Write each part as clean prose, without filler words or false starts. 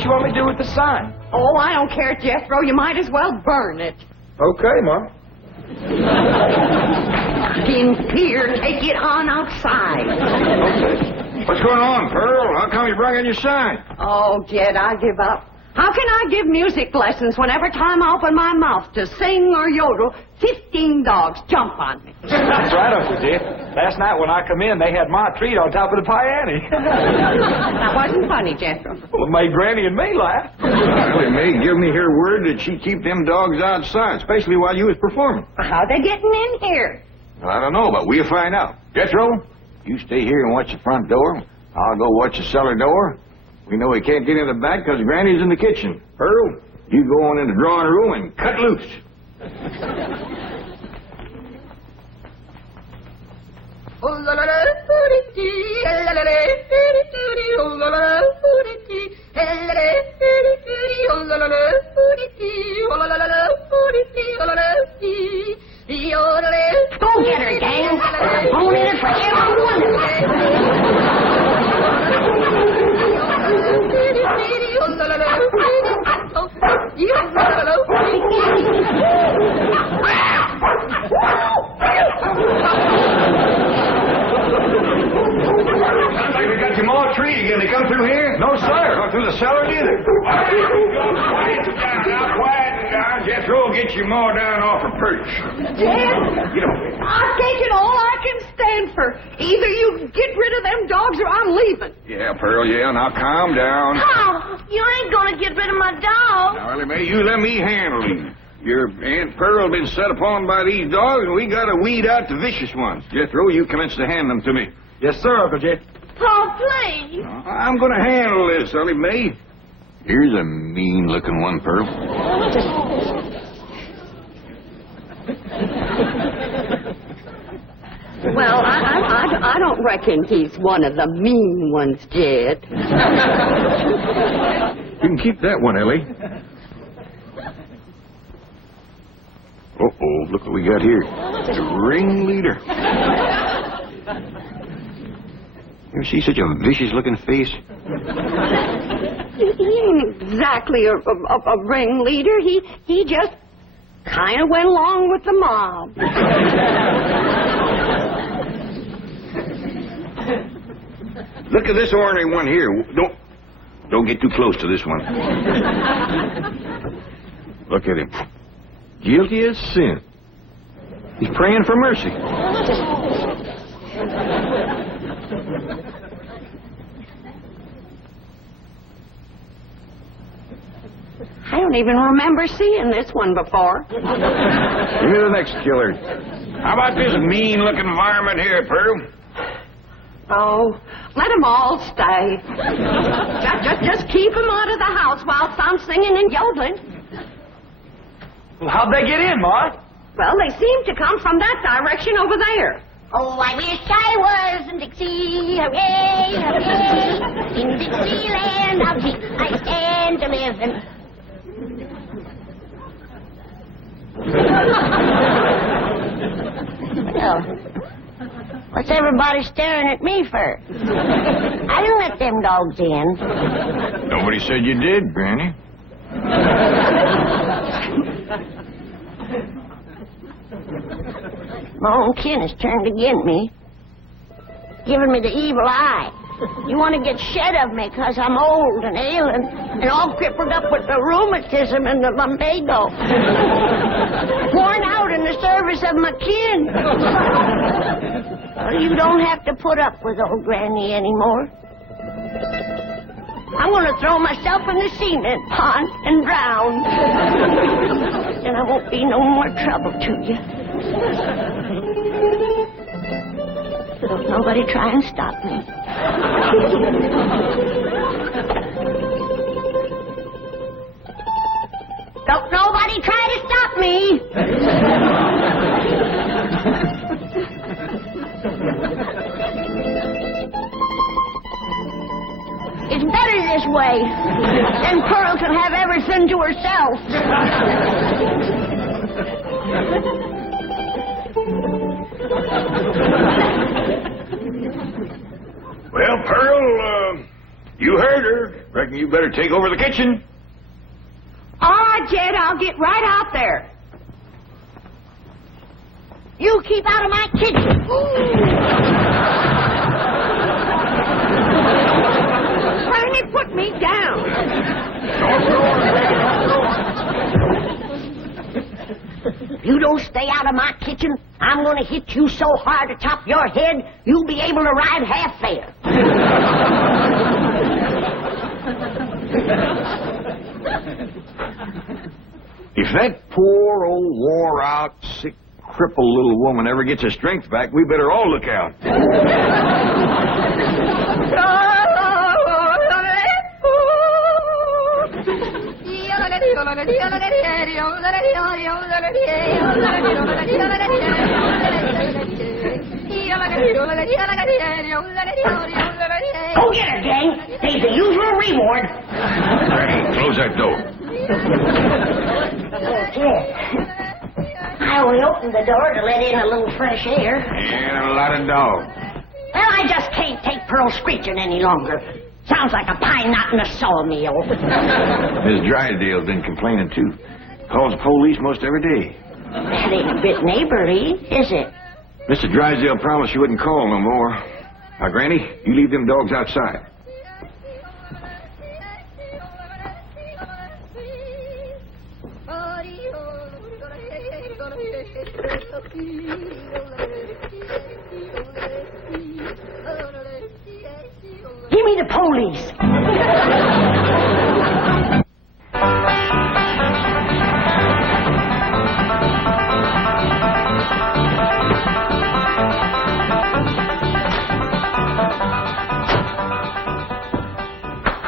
What you want me to do with the sign? Oh, I don't care, Jethro. You might as well burn it. Okay, Ma. In here, take it on outside. Okay. What's going on, Pearl? How come you brought in your sign? Oh, Jed, I give up. How can I give music lessons when every time I open my mouth to sing or yodel, 15 dogs jump on me? That's right, Uncle Jeff. Last night when I come in, they had my treat on top of the piano. That wasn't funny, Jethro. Well, it made Granny and me laugh. Well, May give me her word that she'd keep them dogs outside, especially while you was performing. How they getting in here? Well, I don't know, but we'll find out. Jethro, you stay here and watch the front door. I'll go watch the cellar door. We know he can't get in the back because Granny's in the kitchen. Pearl, you go on in the drawing room and cut loose. Go get her, gang. Phone in it for every one of them. Sounds like we got your maw tree again. They come through here? No, sir. Not through the cellar, neither. Quiet down. Jethro will get your maw down off her perch. Jed, Get over. I've taken all I can stand for. Either you get rid of them dogs or I'm leaving. Yeah, Pearl, yeah. Now calm down. Oh, you ain't gonna get rid of my dog. Now, Ellie Mae, you let me handle him. Your Aunt Pearl been set upon by these dogs, and we gotta weed out the vicious ones. Jethro, you commence to hand them to me. Yes, sir, Uncle Jeff. Oh, please. I'm gonna handle this, Ellie Mae. Here's a mean-looking one, Pearl. Well, I don't reckon he's one of the mean ones, Jed. You can keep that one, Ellie. Uh-oh, look what we got here. The ringleader. You ever see such a vicious-looking face? He ain't exactly a ringleader. He just kind of went along with the mob. Look at this ornery one here. Don't get too close to this one. Look at him. Guilty as sin. He's praying for mercy. I don't even remember seeing this one before. Give me the next killer. How about this mean-looking varmint here, Pearl? Oh, let them all stay. Just keep them out of the house while I'm singing and yodeling. Well, how'd they get in, Ma? Well, they seem to come from that direction over there. Oh, I wish I was in Dixie, hooray, hooray. In Dixieland, I stand to live in. Well, what's everybody staring at me for? I didn't let them dogs in. Nobody said you did, Granny. My own kin has turned against me, giving me the evil eye. You want to get shed of me because I'm old and ailing and all crippled up with the rheumatism and the lumbago. Worn out in the service of my kin. Well, you don't have to put up with old Granny anymore. I'm going to throw myself in the cement pond and drown. And I won't be no more trouble to you. Don't nobody try and stop me. Don't nobody try to stop me. It's better this way. Then Pearl can have everything to herself. Well, Pearl, you heard her. Reckon you better take over the kitchen. All right, Jed, I'll get right out there. You keep out of my kitchen. Granny, put me down. If you don't stay out of my kitchen, I'm going to hit you so hard atop your head, you'll be able to ride half fare. If that poor old wore-out, sick, crippled little woman ever gets her strength back, we better all look out. Go get her, gang. There's the usual reward. Granny, close that door. Okay. I only opened the door to let in a little fresh air. And a lot of dogs. Well, I just can't take Pearl screeching any longer. Sounds like a pine knot in a sawmill. Miss Drysdale's been complaining, too. Calls the police most every day. That ain't a bit neighborly, is it? Mr. Drysdale promised she wouldn't call no more. Now, Granny, you leave them dogs outside. Give me the police.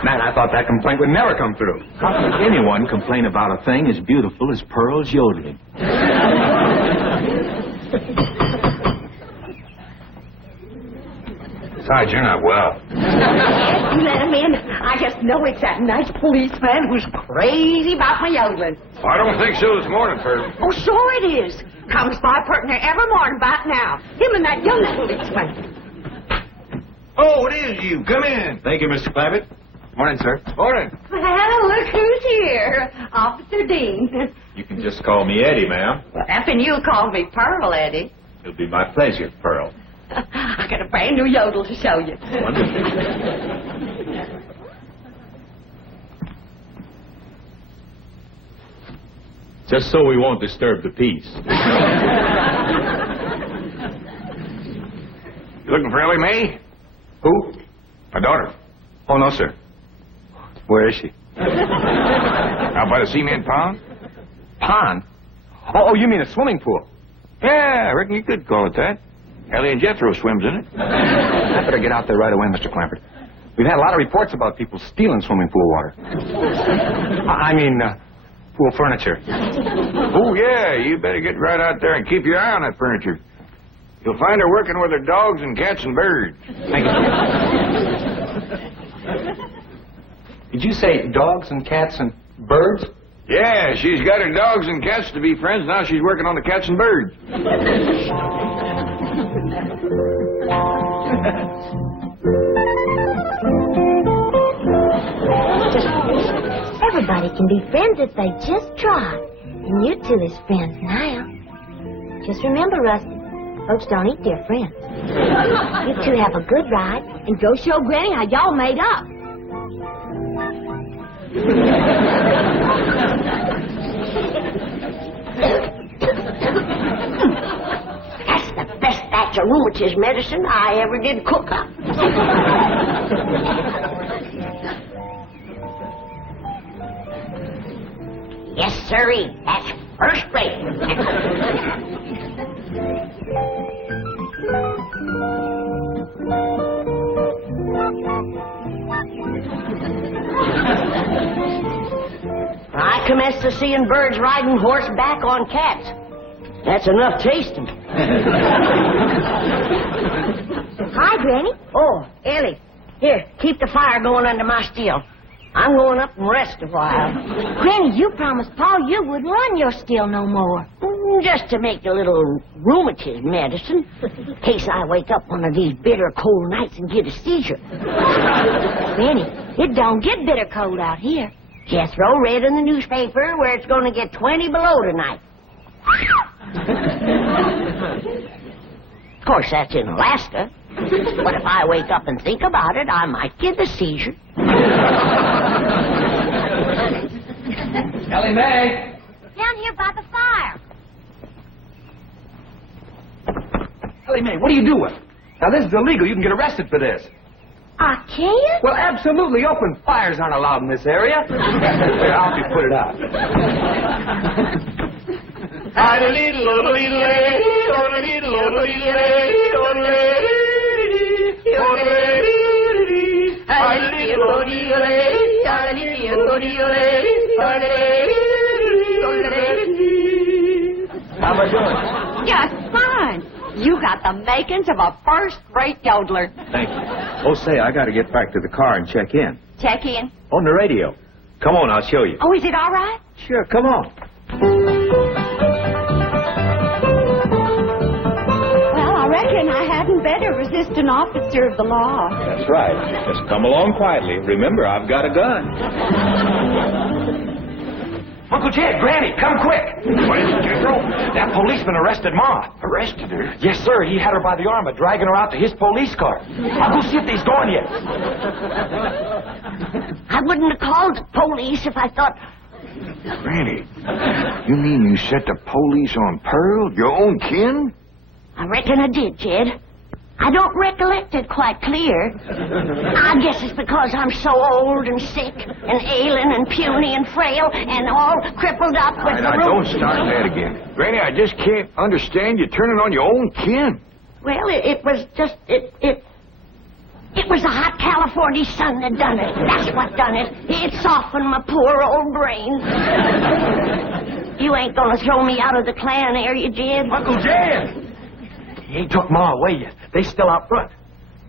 Man, I thought that complaint would never come through. How could anyone complain about a thing as beautiful as Pearl's yodeling? Besides, you're not well. You let him in. I just know it's that nice policeman who's crazy about my yodeling. I don't think so this morning, Pearl. Oh, sure it is. Comes by putting her every morning about now. Him and that young policeman. Oh, it is you. Come in. Thank you, Mr. Clavitt. Morning, sir. Morning. Well, look who's here. Officer Dean. You can just call me Eddie, ma'am. Well, and you call me Pearl, Eddie. It'll be my pleasure, Pearl. I got a brand new yodel to show you. Wonderful. Just so we won't disturb the peace. You looking for Ellie Mae? Who? My daughter. Oh, no, sir. Where is she? Out by the cement pond? Pond? Oh, you mean a swimming pool? Yeah, I reckon you could call it that. Ellie and Jethro swims in it. I better get out there right away, Mr. Clampett. We've had a lot of reports about people stealing swimming pool water. I mean, pool furniture. Oh, yeah, you better get right out there and keep your eye on that furniture. You'll find her working with her dogs and cats and birds. Thank you. Did you say dogs and cats and birds? Yeah, she's got her dogs and cats to be friends. Now she's working on the cats and birds. Everybody can be friends if they just try. And you two is friends now. Just remember, Rusty, folks don't eat their friends. You two have a good ride, and go show Granny how y'all made up. That's the best batch of rheumatism medicine I ever did cook up. Yes, sirree. That's first rate. I commenced to seeing birds riding horseback on cats. That's enough tasting. Hi, Granny. Oh, Ellie. Here, keep the fire going under my steel. I'm going up and rest a while. Granny, you promised Pa you wouldn't run your still no more. Just to make a little rheumatism medicine, in case I wake up one of these bitter cold nights and get a seizure. Granny, it don't get bitter cold out here. Jethro read in the newspaper where it's going to get 20 below tonight. Of course, that's in Alaska. But if I wake up and think about it, I might get a seizure. Ellie Mae! Down here by the fire. Ellie Mae, what are you doing? Now, this is illegal. You can get arrested for this. I can't? Well, absolutely. Open fires aren't allowed in this area. Here, I'll help you put it out. How am I doing? Just fine. You got the makings of a first-rate yodeler. Thank you. Oh, say, I got to get back to the car and check in. Check in. On the radio. Come on, I'll show you. Oh, is it all right? Sure, come on. Well, I reckon I hadn't better resist an officer of the law. That's right. Just come along quietly. Remember, I've got a gun. Uncle Jed, Granny, come quick. What is it, Jethro? That policeman arrested Ma. Arrested her? Yes, sir. He had her by the arm and dragging her out to his police car. I'll go see if he's gone yet. I wouldn't have called the police if I thought... Granny, you mean you set the police on Pearl, your own kin? I reckon I did, Jed. I don't recollect it quite clear. I guess it's because I'm so old and sick and ailing and puny and frail and all crippled up with the Don't start that again. Granny, I just can't understand you turning on your own kin. Well, it was just... It was the hot California sun that done it. That's what done it. It softened my poor old brain. You ain't gonna throw me out of the clan, are you, Jed? Uncle Jed! He ain't took Ma away yet. They still out front.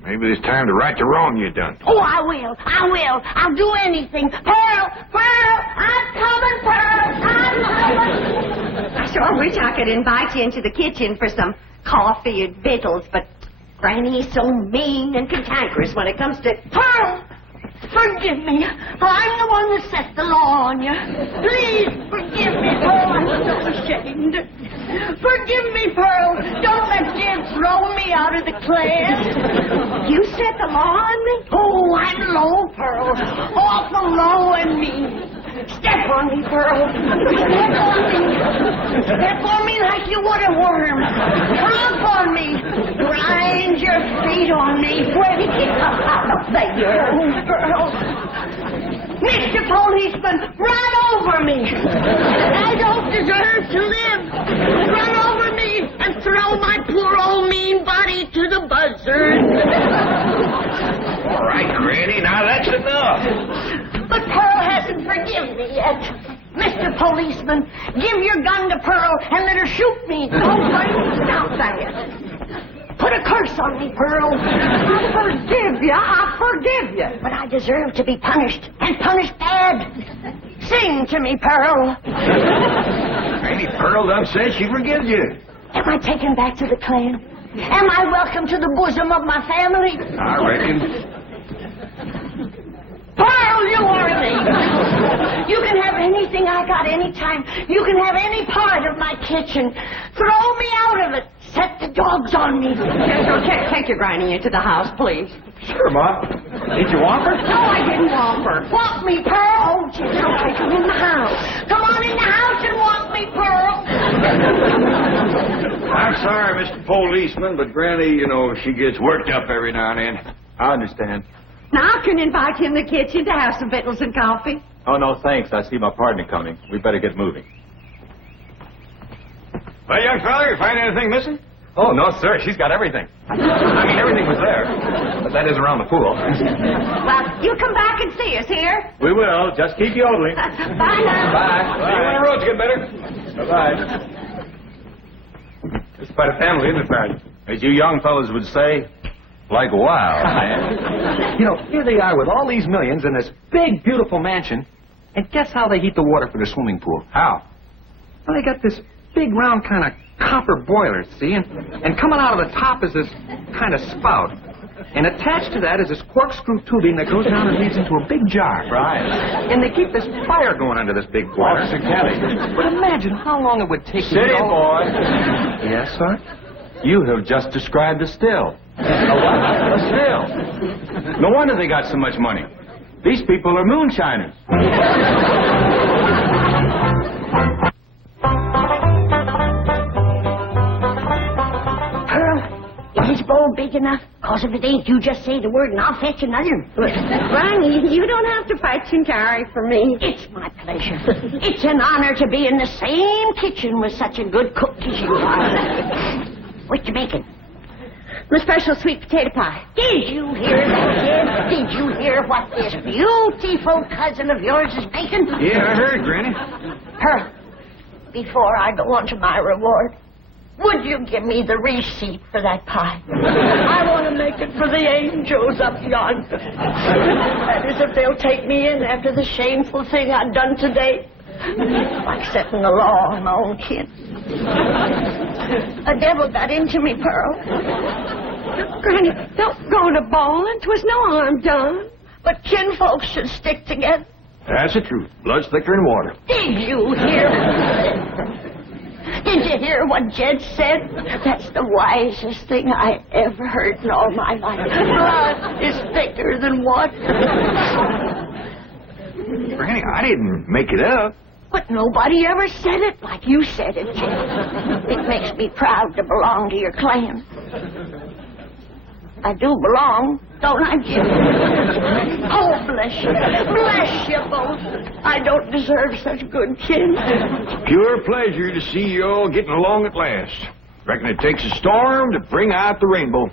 Maybe it's time to right the wrong you done. Oh, I will. I'll do anything. Pearl! I'm coming, Pearl! I'm coming! I sure wish I could invite you into the kitchen for some coffee and victuals, but Granny's so mean and cantankerous when it comes to... Pearl! Forgive me. I'm the one that set the law on you. Please forgive me, Pearl. I'm so ashamed. Forgive me, Pearl. Don't let Jed throw me out of the clan. You set the law on me? Oh, I'm low, Pearl. Awful low and mean. Step on me, Pearl. Step on me like you would a worm. Tromp on me. Grind your feet on me. Pearl. Mr. Policeman, run over me. I don't deserve to live. Run over me and throw my poor old mean body to the buzzard. All right, Granny, now that's enough. But Pearl hasn't forgiven me yet. Mr. Policeman, give your gun to Pearl and let her shoot me. Don't stop that. Put a curse on me, Pearl. I forgive you. But I deserve to be punished, and punished bad. Sing to me, Pearl. Granny, Pearl done said she forgives you. Am I taken back to the clan? Am I welcome to the bosom of my family? I reckon. Pearl, you are me. You can have anything I got anytime. You can have any part of my kitchen. Throw me out of it. Set the dogs on me. Take your Granny into the house, please. Sure, Ma. Did you want her? No, I didn't want her. Want me, Pearl? Oh, geez, I'll take her in the house. Come on in the house and want me, Pearl. I'm sorry, Mr. Policeman, but Granny, you know, she gets worked up every now and then. I understand. Now I can invite you in the kitchen to have some victuals and coffee. Oh, no, thanks. I see my partner coming. We better get moving. Well, young fella, you find anything missing? Oh, no, sir. She's got everything. I mean, everything was there. But that is around the pool. Well, you come back and see us here. We will. Just keep yodeling. Bye now. Bye. See you when the roads get better. Bye-bye. It's quite a family, isn't it, Barry? As you young fellows would say, like wild, man. You know, here they are with all these millions in this big, beautiful mansion. And guess how they heat the water for their swimming pool? How? Well, they got this big, round kind of copper boiler, see? And coming out of the top is this kind of spout. And attached to that is this corkscrew tubing that goes down and leads into a big jar. Right. And they keep this fire going under this big boiler. Officer Kelly. But imagine how long it would take City boy. Yes, sir? You have just described a still. A what? A still. No wonder they got so much money. These people are moonshiners. Is this bowl big enough? Cause if it ain't, you just say the word and I'll fetch another. Granny, you don't have to fetch and carry for me. It's my pleasure. It's an honor to be in the same kitchen with such a good cook as you are. What you making? My special sweet potato pie. Did you hear that, kid? Did you hear what this beautiful cousin of yours is making? Yeah, I heard, Granny. Pearl, before I go on to my reward, would you give me the receipt for that pie? I want to make it for the angels up yonder. That is, if they'll take me in after the shameful thing I've done today. Like setting the law on my own kid. A devil got into me, Pearl. Granny, don't go to bowling. 'Twas no harm done. But kinfolks should stick together. That's the truth. Blood's thicker than water. Did you hear? Did you hear what Jed said? That's the wisest thing I ever heard in all my life. Blood is thicker than water. Granny, I didn't make it up. But nobody ever said it like you said it, Jed. It makes me proud to belong to your clan. I do belong, don't I, Jim? Oh, bless you. Bless you both. I don't deserve such good kin. Pure pleasure to see you all getting along at last. Reckon it takes a storm to bring out the rainbow.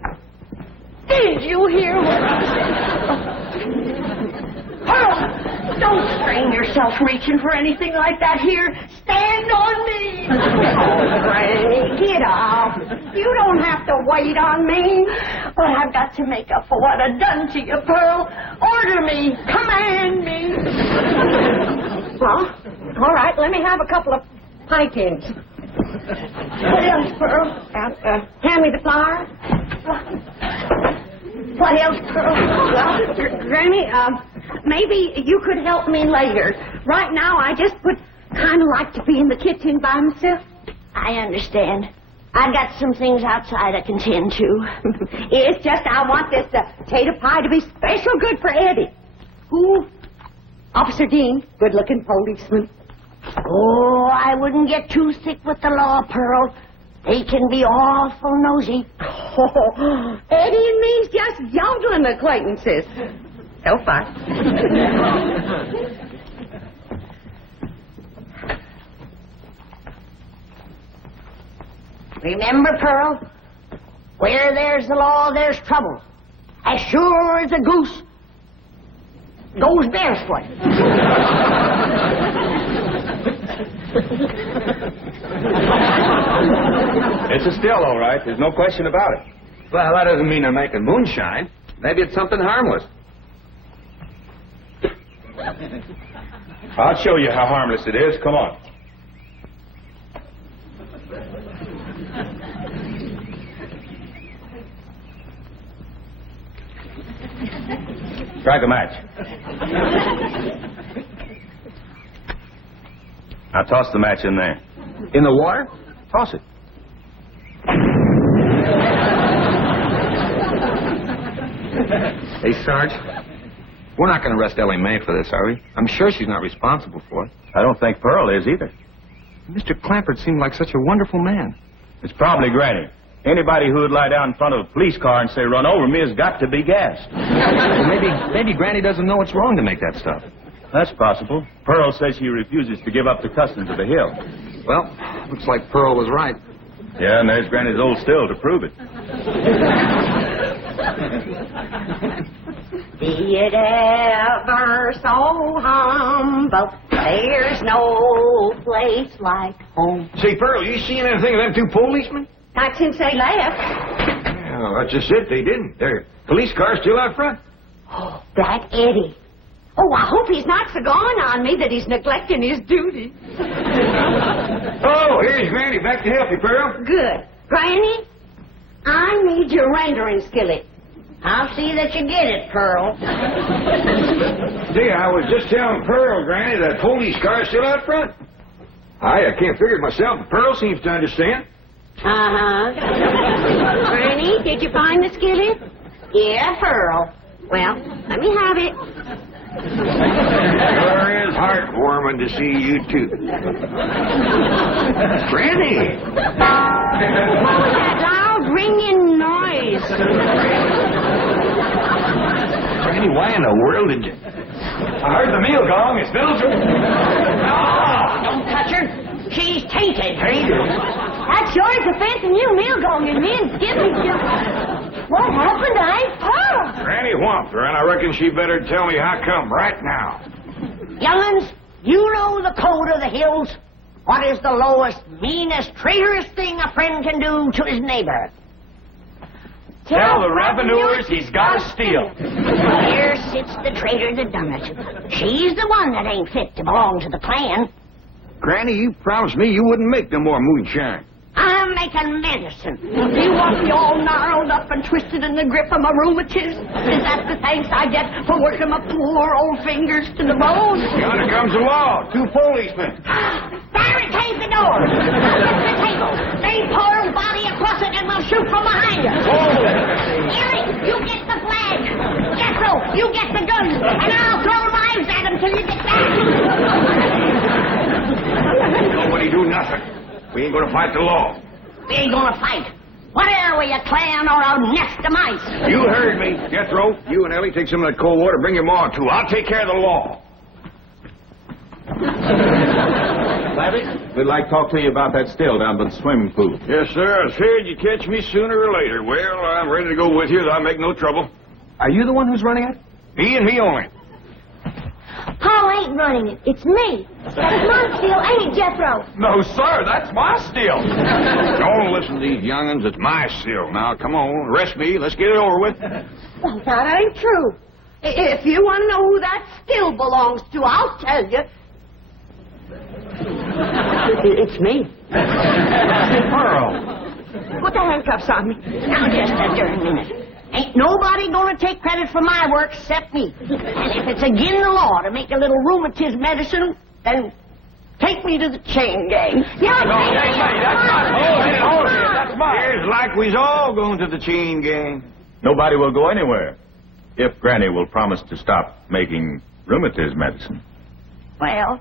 Did you hear what I said? Pearl! Don't strain yourself reaching for anything like that here. Stand on me. Oh, Granny, get off. You don't have to wait on me. But I've got to make up for what I've done to you, Pearl. Order me. Command me. Well, all right, let me have a couple of pie tins. What else, Pearl? Hand me the flour. What else, Pearl? Well, Granny, maybe you could help me later. Right now, I just would kind of like to be in the kitchen by myself. I understand. I've got some things outside I can tend to. It's just I want this potato pie to be special good for Eddie. Who? Officer Dean, good-looking policeman. Oh, I wouldn't get too thick with the law, Pearl. They can be awful nosy. Oh, Eddie and me's just yodeling acquaintances. So far. Remember, Pearl, where there's the law, there's trouble. As sure as a goose goes barefoot. It's a still, all right. There's no question about it. Well, that doesn't mean they're making moonshine. Maybe it's something harmless. I'll show you how harmless it is. Come on. Strike a match. Now toss the match in there. In the water? Toss it. Hey, Sarge, we're not going to arrest Ellie Mae for this, are we? I'm sure she's not responsible for it. I don't think Pearl is either. Mr. Clampert seemed like such a wonderful man. It's probably Granny. Anybody who would lie down in front of a police car and say, "Run over me," has got to be gassed. Well, maybe Granny doesn't know it's wrong to make that stuff. That's possible. Pearl says she refuses to give up the customs of the hill. Well, looks like Pearl was right. Yeah, and there's Granny's old still to prove it. Be it ever so humble, there's no place like home. Say, Pearl, you seen anything of them two policemen? Not since they left. Well, That's just it. They didn't. Their police car's still out front. Oh, that Eddie. Oh, I hope he's not so gone on me that he's neglecting his duty. Oh, here's Granny. Back to help you, Pearl. Good. Granny, I need your rendering skillet. I'll see that you get it, Pearl. See, I was just telling Pearl, Granny, that police car's still out front. I can't figure it myself, but Pearl seems to understand. Uh-huh. Granny, did you find the skillet? Yeah, Pearl. Well, let me have it. Sure is heartwarming to see you, too. Granny! What was that loud ringing noise? Granny, why in the world did you... I heard the meal gong. It's Belgium. Don't touch her. She's tainted. That's sure is offensive you meal going and me and Skippy just... What happened, Granny whomped her, and I reckon she better tell me how come right now. Young'uns, you know the code of the hills. What is the lowest, meanest, traitorous thing a friend can do to his neighbor? Tell the revenuers he's got to steal. Here sits the traitor that done it. She's the one that ain't fit to belong to the clan. Granny, you promised me you wouldn't make no more moonshine. I'm making medicine. Do you want me all gnarled up and twisted in the grip of my rheumatism? Is that the thanks I get for working my poor old fingers to the bone? Yonder comes the law. 2 policemen. Barricade the door. Get the table. Lay Pearl's body across it and we'll shoot from behind her. Eric, you get the flag. Jethro, you get the gun. And I'll throw knives at him till you get back. Nobody do nothing. We ain't gonna fight the law. We ain't gonna fight. What are we, a clan or a nest of mice? You heard me. Jethro, you and Ellie take some of that cold water. Bring your ma, too. I'll take care of the law. Savvy, we'd like to talk to you about that still down by the swimming pool. Yes, sir. I was feared you'd catch me sooner or later. Well, I'm ready to go with you. I'll make no trouble. Are you the one who's running it? Me and me only. Paul ain't running it. It's me. That's my still, ain't it, Jethro? No, sir. That's my steal. Don't listen to these young'uns. It's my still. Now, come on. Arrest me. Let's get it over with. Well, that ain't true. If you want to know who that still belongs to, I'll tell you. It's me. Pearl. Put the handcuffs on me. Now, just a darn minute. Ain't nobody gonna take credit for my work except me. And if it's against the law to make a little rheumatism medicine, then take me to the chain gang. That's mine. Here's like we's all going to the chain gang. Nobody will go anywhere if Granny will promise to stop making rheumatism medicine. Well,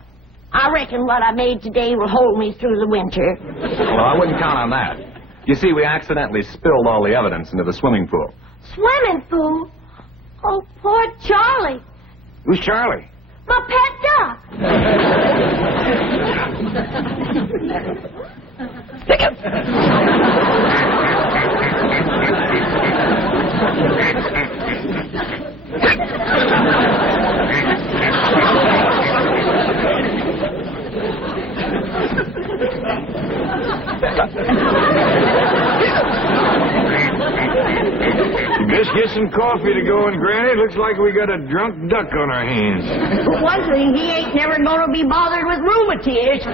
I reckon what I made today will hold me through the winter. Well, I wouldn't count on that. You see, we accidentally spilled all the evidence into the swimming pool. Swimming pool? Oh, poor Charlie. Who's Charlie? My pet duck. Just get some coffee to go in, Granny. Looks like we got a drunk duck on our hands. For one thing, he ain't never gonna be bothered with rheumatiz.